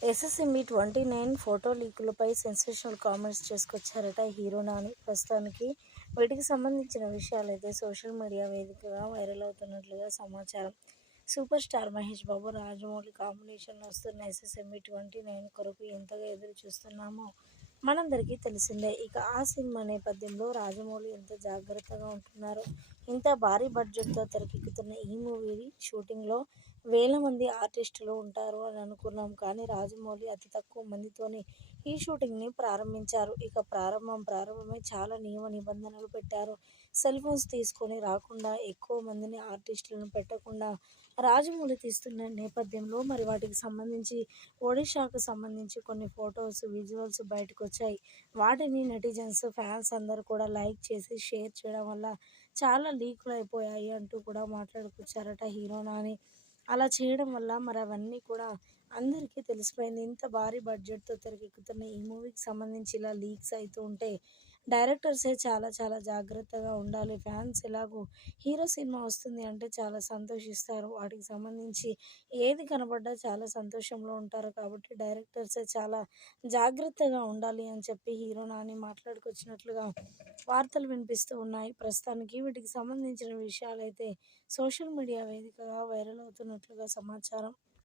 SSME twenty nine photo లీకులపై sensational comments చేసుకొచ్చారట hero Nani. ప్రస్తుతానికి వీటికి సంబంధించిన విషయాలైతే సోషల్ మీడియా వేదికగా వైరల్ అవుతున్నట్లుగా సమాచారం. సూపర్ స్టార్ మహేష్ బాబు రాజమౌళి కాంబినేషన్లో వస్తున్న ఎస్ఎస్ఎంఈ ట్వంటీ నైన్ కొరకు ఎంతగా ఎదురు చూస్తున్నామో మనందరికీ తెలిసిందే ఇక ఆ సినిమా నేపథ్యంలో రాజమౌళి ఎంత జాగ్రత్తగా ఉంటున్నారో ఇంత భారీ బడ్జెట్తో తెరకెక్కుతున్న ఈ మూవీ షూటింగ్లో వేల మంది ఆర్టిస్టులు ఉంటారు అని అనుకున్నాం. కానీ రాజమౌళి అతి తక్కువ మందితోనే ఈ షూటింగ్ని ప్రారంభించారు. ఇక ప్రారంభం ప్రారంభమే చాలా నియమ నిబంధనలు పెట్టారు. సెల్ ఫోన్స్ తీసుకొని రాకుండా ఎక్కువ మందిని ఆర్టిస్టులను పెట్టకుండా రాజమౌళి తీస్తున్న నేపథ్యంలో మరి వాటికి సంబంధించి ఒడిషాకు సంబంధించి కొన్ని ఫొటోస్ విజువల్స్ బయటకు వచ్చాయి వాటిని నెటిజన్స్ ఫ్యాన్స్ అందరూ కూడా లైక్ చేసి షేర్ చేయడం వల్ల చాలా లీకులు అయిపోయాయి అంటూ కూడా మాట్లాడుకొచ్చారట హీరో నాని. అలా చేయడం వల్ల మరి అవన్నీ కూడా అందరికీ తెలిసిపోయింది. ఇంత భారీ బడ్జెట్తో తెరకెక్కుతున్న ఈ మూవీకి సంబంధించి ఇలా లీక్స్ అవుతూ ఉంటే డైరెక్టర్సే చాలా చాలా జాగ్రత్తగా ఉండాలి. ఫ్యాన్స్ ఎలాగో హీరో సినిమా వస్తుంది అంటే చాలా సంతోషిస్తారు. వాటికి సంబంధించి ఏది కనబడ్డా చాలా సంతోషంలో ఉంటారు కాబట్టి డైరెక్టర్సే చాలా జాగ్రత్తగా ఉండాలి అని చెప్పి హీరో నాని మాట్లాడుకొచ్చినట్లుగా వార్తలు వినిపిస్తూ ఉన్నాయి. ప్రస్తుతానికి వీటికి సంబంధించిన విషయాలైతే సోషల్ మీడియా వేదికగా వైరల్ అవుతున్నట్లుగా సమాచారం.